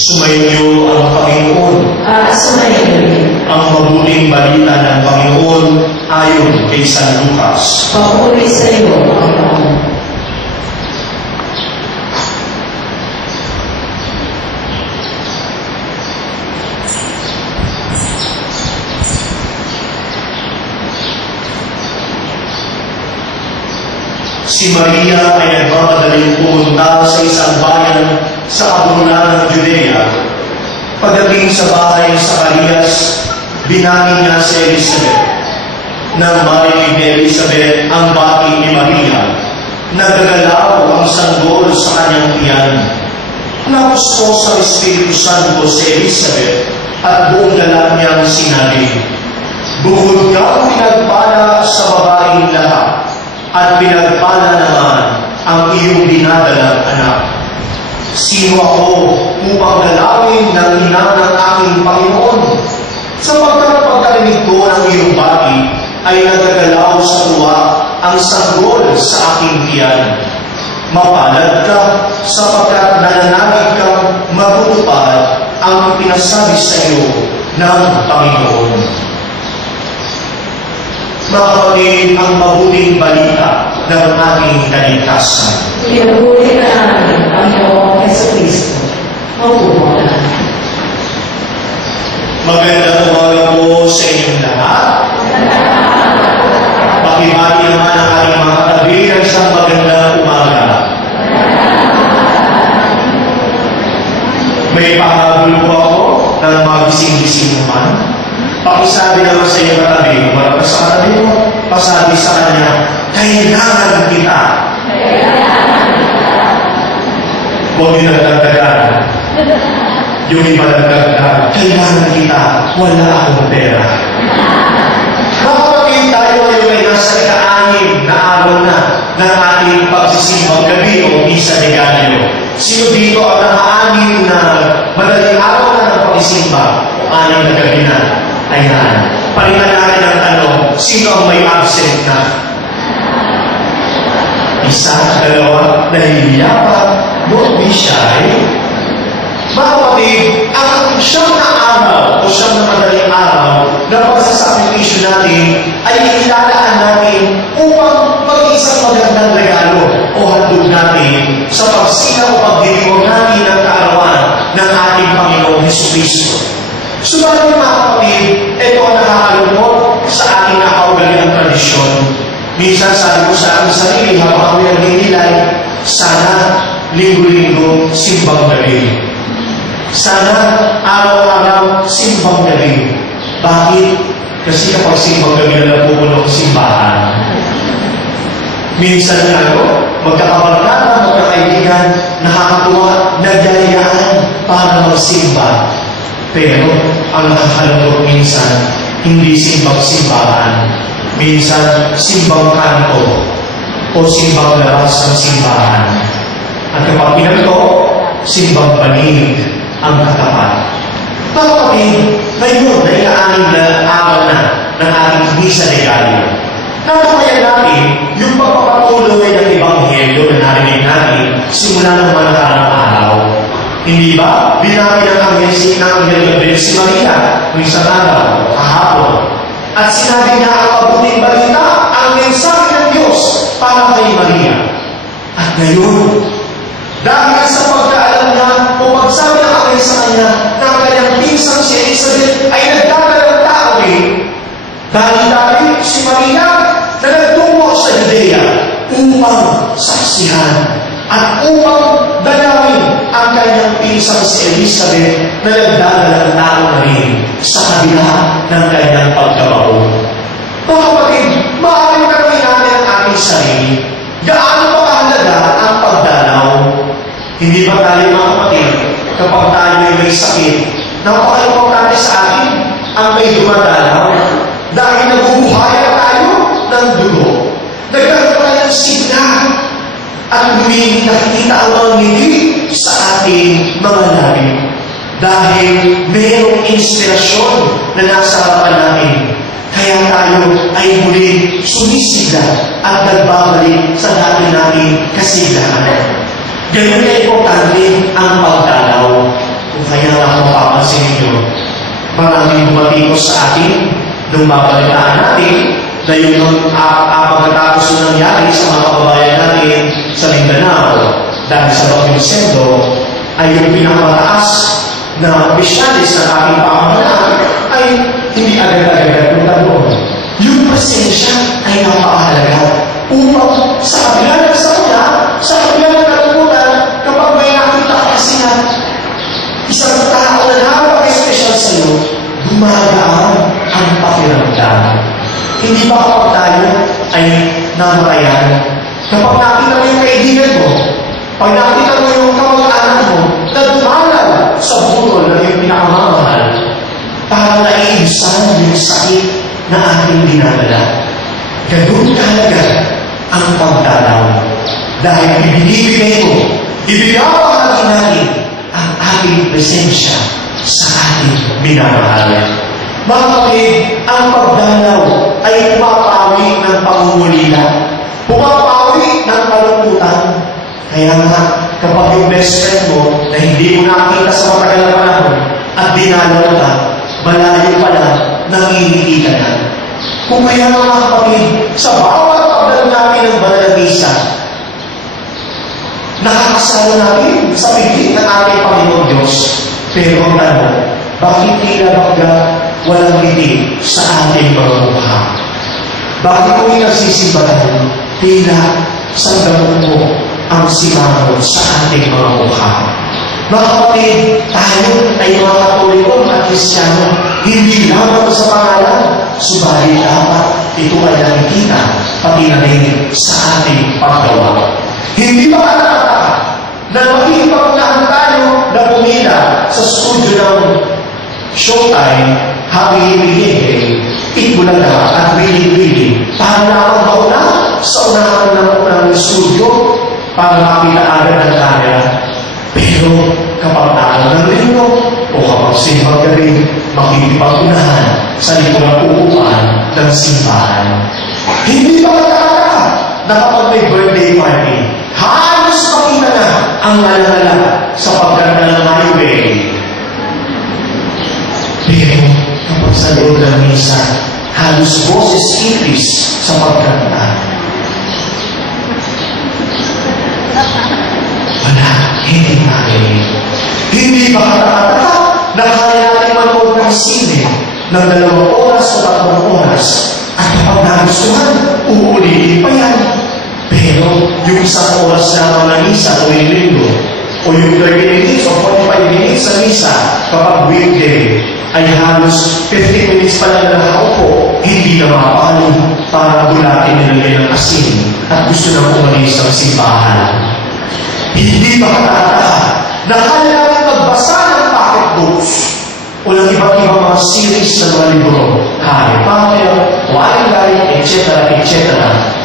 Sumainyo ang Panginoon. Ang mabuting balita ng Panginoon ayon kay San Lucas. Papuri sa iyo, Panginoon. Si Maria ay nagmamadaling pumunta sa isang bayan sa kabulunan ng Judea. Pagdating sa bahay ni Zacarias, binati niya si Elizabeth. Nang marinig ni Elizabeth ang bati ni Maria, nagagalaw ang sanggol sa kanyang tiyan. Napusto sa Espiritu Santo si Elizabeth at buong lalang niyang sinabi, "Bukod kang pinagpala sa babaeng lahat, at pinagpala naman ang iyong dinadalang anak. Sino ako upang galawin ng ina ng aking Panginoon? Sapagkat pagkarinig ko ng iyong bati, ay nagagalaw sa tuwa ang sanggol sa aking tiyan. Mapalad ka sapagkat nananalig kang matutupad ang pinasabi sa iyo ng Panginoon." Mga kapatid, ang mabuting balita ng ating kaligtasan. Pinaguli ka namin, Panginoon Jesucristo. Maupo ka. Magandang umaga po sa inyong lahat. Pakibati naman ang ating mga katabi ng isang magandang umaga. May pahabol po ako ng magising-gising naman. Pakisabi naman sa iyo katabi, marami sa katabi mo, pasabi sa kanya, kailangan kita. Huwag yung nagdagdagan. Yung iba nagdagdagan, kailangan kita, wala akong pera. Kapag tayo ay nasa ika-anim na araw na ng ating pagsisimbang gabi o misa de Gallo. Sino dito ang naka-anim na madaling araw na ng pagsisimba o anim na gabi na? Ayan. Palitan natin ang tanong, sino ang may absent na? Isa, dalawa, nahihiya pa, don't be shy. Mga kapatid, ang siyang na araw o siyang na madaling araw na pagsasakripisyo natin ay inilalaan natin upang mag-isang magandang regalo o handog natin sa pagsina o pagdiriwang natin ng kaarawan ng ating Panginoon Jesucristo. Subalit mga kapatid, ito ang nakakalungkot sa ating nakaugaliang tradisyon. Minsan sabi ko sa aking sarili habang ako nagdidilay, sana linggo-linggo simbang gabi. Sana araw-araw simbang gabi. Bakit? Kasi kapag simbang gabi na napupuno ang simbahan. Minsan magkakabarkada, magkakaibigan, nakakatuwa, nagyayaan para magsimba. Pero ang nakakalungkot minsan, hindi simbang simbahan. Minsan, simbang kanto o simbang labas ng simbahan. At kapag pinagto, simbang panig ang katapat. Kapatid, ngayon na ika-anim na araw na ng ating misa de Gallo. Napakayan natin yung pagpapatuloy ng Ebanghelyo na narinig natin simula ng mga nakaraang araw. Hindi ba? Binabi ng Anghel Gabriel si Maria ng isang araw, kahapon. At sinabi niya ang mabuting balita, ang mensahe ng Diyos para kay Maria. At ngayon, dahil sa pagkaalam niya o pagsabi ng Anghel sa kanya na ang kanyang pinsang si Elizabeth ay nagdadalang tao rin, dahil si Maria na nagtungo sa Judea upang saksihan at upang dalawin ang kanyang pinsang si Elizabeth na nagdadalang tao na rin sa kabila ng kanyang pagkabaon. Mga kapatid, maaaring tanongin natin ang ating sarili, gaano pa kahalaga ang pagdalaw? Hindi ba tayo mga kapatid, kapag tayo ay may sakit, napaka-importante sa atin ang may dumadalaw dahil nabubuhayan tayo ng dugo. Nagkaroon tayo ng sigla at humingi nakikita ang mga ngiti sa ating mga labi. Dahil mayroong inspirasyon na nasa harapan natin. Kaya tayo ay muli sumisigla at nagbabalik sa dati nating kasiglahan. Ganyan na importante ang pagdalaw. Kung kaya na kung mapapansin ninyo, maraming bumatikos sa atin nung mabalitaan natin na yung pagkatapos na nangyari sa mga kababayan natin sa Mindanao dahil sa Bagyong Sendo ay yung pinakamataas na opisyalis ng ating pamahalaan ay hindi agad-agad doon. Yung presensya ay napakahalaga upang sa kabila ng sakya, sa kabila ng kalungkutan, kapag may nakita kasi na isang tao na napaka-special sa iyo, gumagaan ang pakiramdam. Hindi ba kapag tayo ay namatayan? Kapag nakita mo yung kaibigan mo, pag nakita mo yung kamag-anak mo, na dumalag sa burol na yung pinakamamahal, para naiinsan yung sakit na ating dinadala. Ganun kahalaga ang pagdalaw. Dahil ibinibigay mo, ibinabahagi natin ang ating presensya sa ating minamahal. Mga kapatid, ang pagdalaw ay pumapawi ng pangungulila, pumapawi ng kalungkutan. Kaya nga, kapag yung best friend mo na hindi mo nakita sa matagal na panahon at dinalaw ka, malayo pala, nangingiti ka na. Kung kaya mga kapatid, sa bawat pagdalaw namin ng banal na misa, nakakasalo natin sa pigit ng ating Panginoon Diyos. Pero ang tanong, bakit tila baga walang ngiti sa ating mga mukha? Bakit kung inagsisimba tayo, tila sa gamot mo ang simangon sa ating mga mukha? Mga kapatid, tayo ay mga Katoliko at Kristiyano, hindi lamang sa pangalan, subalit dapat ito ay nakikita pati na rin sa ating paggawa. Hindi ba nakakata na makikipagpunahan tayo na pumila sa studio ng Showtime, Happy Himigigil, Itbulaga at Willy para lamang mauna sa unahan ng unang studio para makita agad ang camera. Pero kapag tao ng rino o kapag simbang gabi, makikipag-unahan sa likod upuan ng simbahan. Hindi ba nakakata na kapag may birthday party, halos makita na ang lalala sa pagkanta ng highway. Pero kapag sa loob ng misa, halos boses increase sa pagkanta. Wala, hindi makinig. Hindi ba katakataka na kaya natin manood ng sine ng 2 oras o 3 oras at kapag nagustuhan, uulitin pa yan. Pero yung 1 oras naman na misa tuwing linggo o yung 30 minutes o 45 minutes sa misa kapag weekday ay halos 50 minutes pa lang na nakaupo, hindi na mapalo para bulatin nila ng asin at gusto na umalis sa simbahan. Hindi ba katakataka na kaya natin magbasa ng pocketbooks o ng iba't ibang mga series sa mga libro, Harry Potter, Twilight, etc., etc.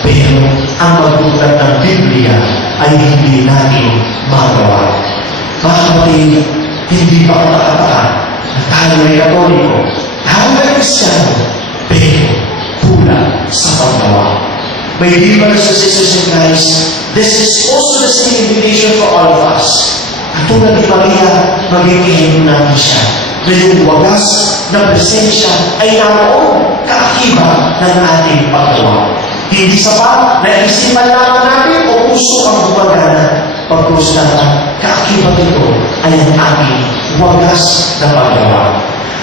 Pero ang magbulat ng Biblia ay hindi natin magawa. Mga kapatid, hindi ba katakataka na tayo ay Katoliko, tayo ay Kristiyano, pero kulang sa paggawa. My dear brothers and sisters in Christ, this is also the same invitation for all of us. At tulad ni Maria, magiging natin siya na yung wagas na presensya ay naroon kaakibat ng ating paggawa. Hindi sapat na isipan lamang natin o puso ang gumagana. Pagpuso natin, kaakibat ito ay ang ating wagas na paggawa.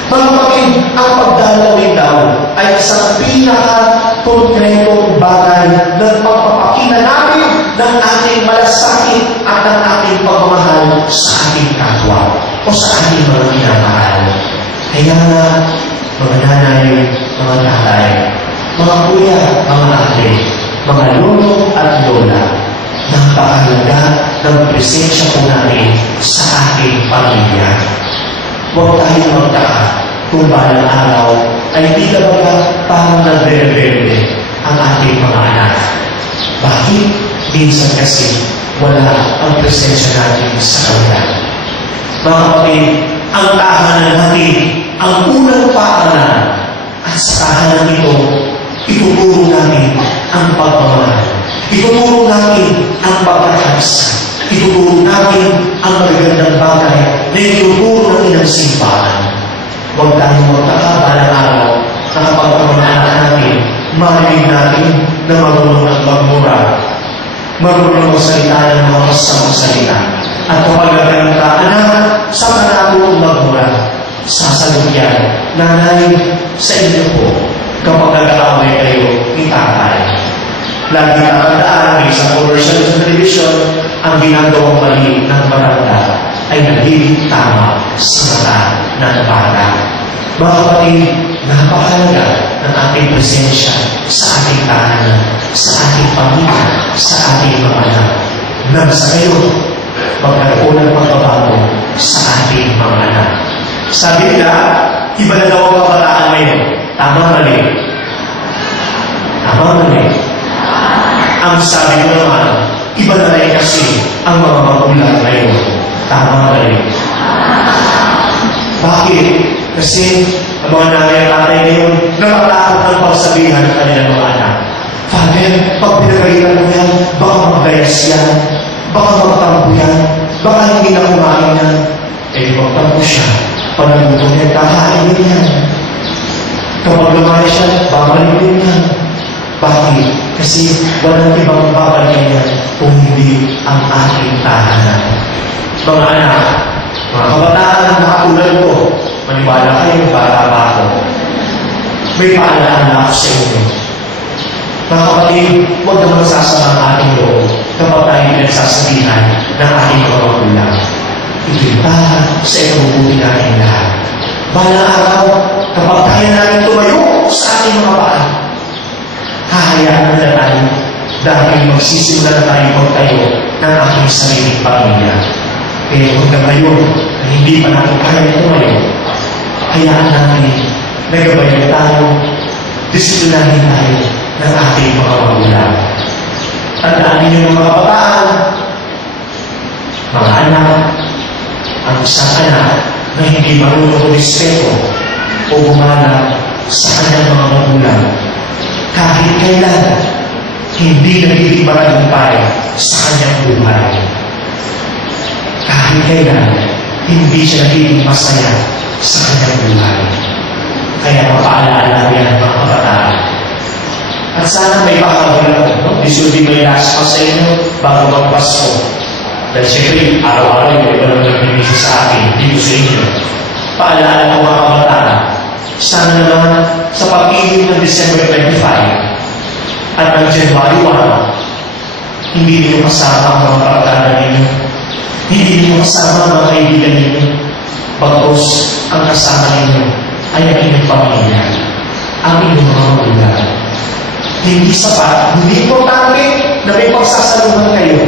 Mga kapatid, ang pagdalawin daw ay isang pinaka-konkretong bagay na pagpapakita natin ng ating malasakit at ng ating pagmamahal sa ating kapwa o sa ating mga minamahal. Kaya nga, mga nanay, mga tatay, mga kuya, mga ate, mga lolo at lola, napakahalaga ng presensya po natin sa ating pamilya. Huwag tayong magtaka kung balang araw ay di talaga parang nagre-rebelde ang ating mga anak. Bakit? Minsan kasi wala ang presensya natin sa kanila. Mga kapatid, ang tahanan natin, ang unang paaralan, at sa tahanan ito, ituturo natin ang pagmamahal. Ituturo natin ang pagkakasa. Ituturo natin ang magagandang bagay na ituturo huwag tayo magkakabalang araw na kapag ang mga anak natin, marinig natin na marunong at magmura, marunong magsalita ng mga masamang salita. At kapag nagtanong ka, anak, saan ka natutong magmura? Sasagot yan, nanay, sa inyo po, kapag nag-aaway kayo ni tatay. Lagi nakandaan ng isang commercial sa television, ang ginagawang mali ng matanda ay nagiging tama sa mata ng bata. Mga kapatid, napakalaga ng ating presensya sa ating tahanan, sa ating pamilya, sa ating mga anak. Nang sa ngayon, magkaroon ng pagbabago sa ating mga anak. Sabi nila, iba na daw ang kabataan ngayon. Tama mali. Tama mali. Ang sabi ko naman, iba na rin kasi ang mga magulang ngayon. Tama mali. Bakit? Kasi ang mga nanay at tatay ngayon, nakatakot ng pagsabihan ng kanilang mga anak. Father, pag pinagalitan mo yan, baka magayas yan, baka magtampo yan, baka hindi na kumain yan. Eh, magtampo siya. Panagutom niya, kakain yan. Kapag lumayas siya, babalik din yan. Bakit? Kasi walang ibang babalik yan kung hindi ang ating tahanan. Mga anak, mga kabataan na nakatulad ko, maniwala kayo, bata pa ako. May paalaan ako sa inyo. Mga kapatid, huwag naman sasama ang ating loob kapag tayo pinagsasabihan ng ating mga magulang. Ito'y para sa ikabubuti natin lahat. Balang araw, kapag kaya natin tumayo sa ating mga paa, hahayaan na tayo dahil magsisimula na tayo magtayo ng ating sariling pamilya. Pero hanggang ngayon, hindi pa natin kaya tumayo, hayaan natin, nagabayan tayo, disiplinahin tayo ng ating mga magulang. Tandaan ninyo ng mga kabataan, mga anak, ang isang anak na hindi marunong respeto o gumana sa kanyang mga magulang, kahit kailan, hindi nagiging matagumpay sa kanyang buhay. Kahit kailan, hindi siya nagiging masaya sa kanyang buhay. Kaya mapaalala yan mga kabataan. At sana may pakagalan, no? This will be my last pa sa inyo bago magpasko. Dahil siyempre, araw-araw yung iba lang nagbibigay sa akin, dito sa inyo. Paalala ko mga kabataan, sana naman sa pag-ibig ng December 25 at ng January 1, hindi niyo kasama ang mga kabataan ninyo. Hindi niyo kasama ang mga kaibigan ninyo. Bagos ang kasama ninyo ay ang inyong pamilya, ang inyong mga magulang. Hindi sapat, hindi importante na may pagsasaluhan kayo.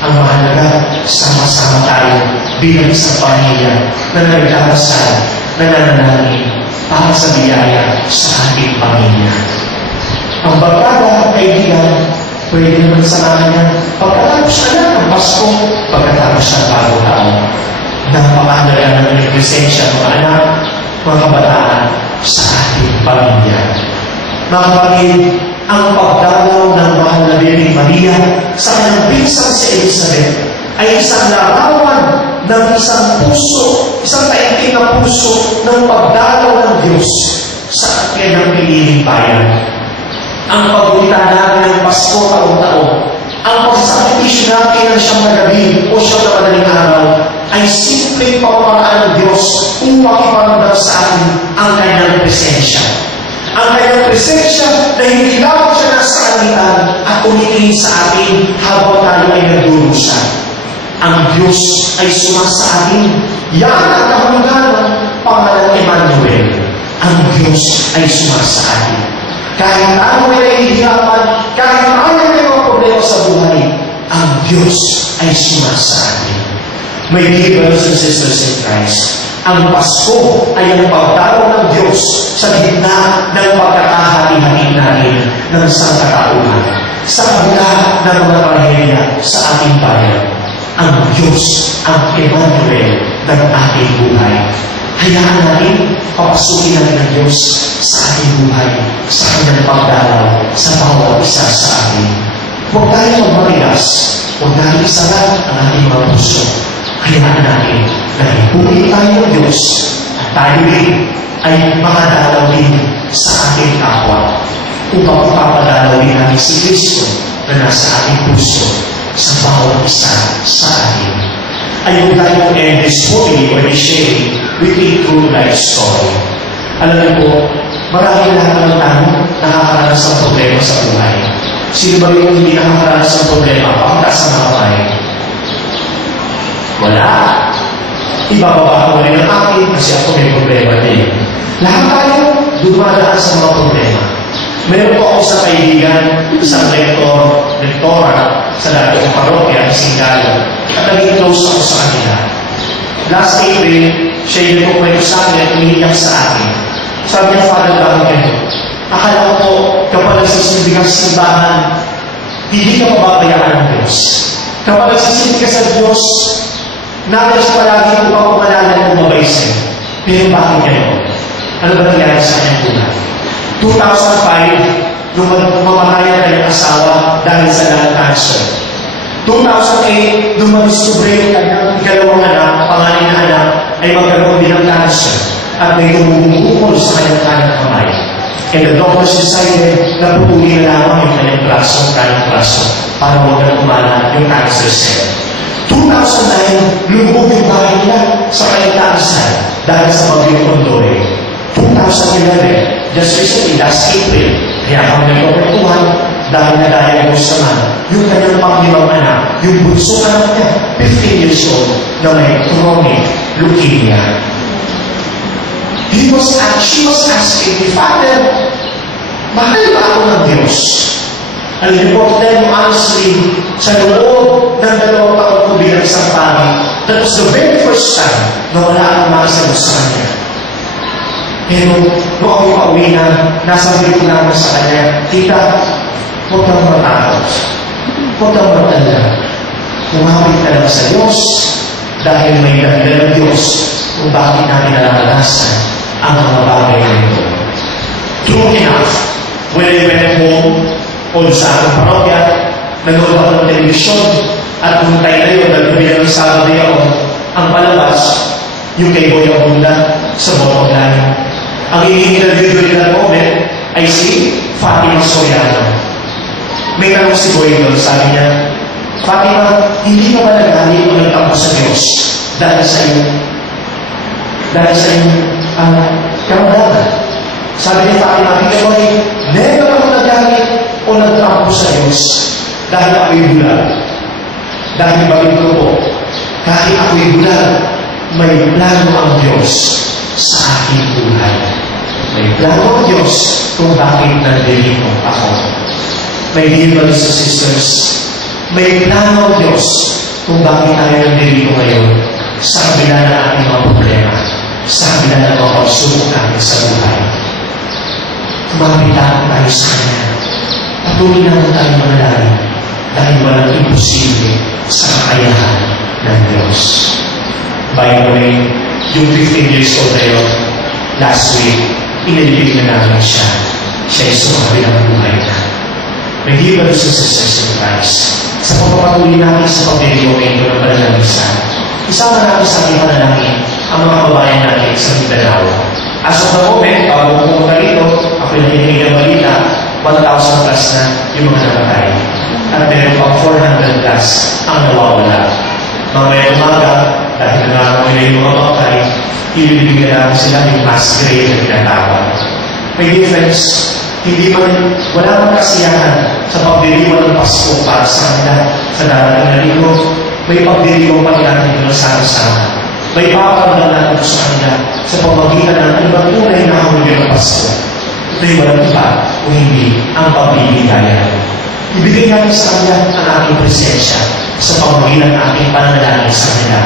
Ang mahalaga, sama-sama tayo bilang isang pamilya na nagdarasal, na nananalangin para sa biyaya sa ating pamilya. Ang barkada, kaibigan, pwede naman samahan niya pagkatapos na ng Pasko, pagkatapos ng bagong taon. Napakahalaga ng presensya ng mga anak, mga kabataan sa ating pamilya. Mga kapatid, ang pagdalaw ng mahal na Birheng Maria sa kanyang pinsang si Elizabeth ay isang larawan ng isang puso, isang taimtim na puso ng pagdalaw ng Diyos sa kanyang piniling bayan. Ang paggunita natin ng Pasko taong-taon, ang pagsasakripisyo natin ng siyang na gabi o siyang na madaling araw ay simpleng pamamaraan ng Diyos upang iparamdam sa atin ang kanyang presensya. Ang kanyang presensya na hindi lamang siya nasa kanitan at tumitingin sa atin habang tayo ay nagdurusa. Ang Diyos ay sumasa atin. Yan ang kahulugan ng pangalan Emmanuel. Ang Diyos ay sumasa atin. Kahit tayo ay nahihirapan, kahit tayo ay may mga problema sa buhay, ang Diyos ay sumasa atin. My dear brothers and sisters in Christ, ang Pasko ay ang pagdalaw ng Diyos sa gitna ng pagkakahati-hati natin ng sangkatauhan, sa kabila ng mga trahedya sa ating bayan. Ang Diyos ang Emmanuel ng ating buhay. Hayaan natin papasukin natin ng Diyos sa ating buhay, sa kanyang pagdalaw sa bawat isa sa atin. Huwag tayo magmarigas, huwag natin isalat ang ating mga puso. Hayaan natin na ipuli tayo ng Diyos at tayo rin ay makadalaw din sa ating kapwa upang ipapadalaw din natin si Kristo na nasa ating puso sa bawat isa sa atin. I would like to end this holy or this sharing with a true life story. Alam niyo po, marami lahat ng tayo nakakaranas ng problema sa buhay. Sino ba yung hindi nakakaranas ng problema? Pakita sa mga kamay. Wala. Ibababa ko rin ang akin kasi ako may problema din. Lahat tayo dumadaan sa mga problema. Meron po ako sa kaibigan, isang rektora sa dati kong parokya, Singalo, at naging close ako sa kanila. Last April, siya yung nagkukwento sa akin at umiiyak sa akin. Sabi niya, Father, bakit ganito? Akala ko po, kapag nagsisilbi ka sa simbahan, hindi ka mababayaan ng Diyos. Kapag nagsisilbi ka sa Diyos, nais palagi upang pumalala ng mabay sa'yo. Pero bakit ganito? Ano ba nangyari sa kanyang buhay? 2005, nung mamahaya na yung asawa dahil sa lung cancer. 2008, nung mag-discover yung kanyang ikalawang anak, pangalan na anak, ay magkaroon din ng cancer at may tumubukol sa kanyang kanang kamay. And the doctors decided na pupuli na lamang yung kanyang kanang braso para huwag na kumala yung cancer cell. 2009, lumubog yung bahay nila sa kanyang taasan dahil sa bagyong Ondoy. 2011, just recently, last April, kaya kami nagpapatuhan dahil na-diagnose naman yung kanyang panglimang anak, yung bunso anak niya, 15 years old, na may chronic leukemia. She was asking me, Father, mahal ba ako ng Diyos? Ang report na yung honestly, sa loob ng 2 taon ko bilang isang pari, that was the very first time na wala akong makasagot sa kanya. Pero, nung ako pauwi na, nasabi ko naman sa kanya, Tita, huwag kang matakot. Huwag kang matala. Umapit ka lang sa Diyos dahil may dahilan ng Diyos kung bakit natin nararanasan ang mga bagay na ito. True enough, when I went home, o sa aking parokya, nanood ako ng telebisyon at nung tayo na yun, nagbibilang ng Sabado ako, ang palabas, yung kay Boy Abunda sa bottom line. Ang i-interview doon na moment ay si Fatima Soriano. May tanong si Boy doon, sabi niya, Fatima, hindi ka ba nagalit o nagtampo sa Diyos dahil sa iyong kamalaman? Sabi ni Fatima, hindi ka ba never ako nagalit o nagtampo sa Diyos dahil ako'y bulag. Dahil bakit ko po, kahit ako'y bulag, may plano ang Diyos sa aking buhay. May plano ang Diyos kung bakit nandito ako. My dear brothers and sisters, may plano ang Diyos kung bakit tayo nandito ngayon sa kabila ng ating mga problema, sa kabila ng mga pagsubok natin sa buhay. Kumapita tayo sa Kanya. Patuloy naman tayo manalangin dahil walang imposible sa kakayahan ng Diyos. By the way, yung 15 years old na yun, last week, inilibig na namin siya. Siya ay sumabi ng buhay na. My dear brothers and sisters in Christ, sa pagpapatuloy natin sa pag-dediocate ng panalangin, isama natin sa ating panalangin ang mga kababayan natin sa Mindanao. As of the moment, bago pumunta rito, ako nakinig ng balita, 1,000 plus na yung mga namatay. At meron pang 400 plus ang nawawala. Mamaya umaga, dahil nangangamoy yung mga bangkay, ilibigyan namin sila yung mass grave na tinatawag. My dear friends, wala mang kasiyahan sa pagdiriwang ng Pasko para sa kanila sa darating na linggo. May pagdiriwang pa natin doon sama-sama. May paparamdam natin sa kanila sa pamagitan ng ibang tunay na huli ng Pasko. Ito'y walang iba kung hindi ang pagbibigayan. Ibigay natin sa kanila ang ating presensya sa pamagitan ng ating pananalangin sa kanila.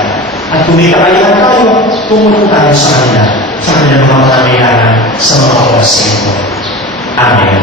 At kung may kakayahan tayo, tumulong tayo sa kanila sa kanilang mga pangangailangan sa mga oras nito. Amen.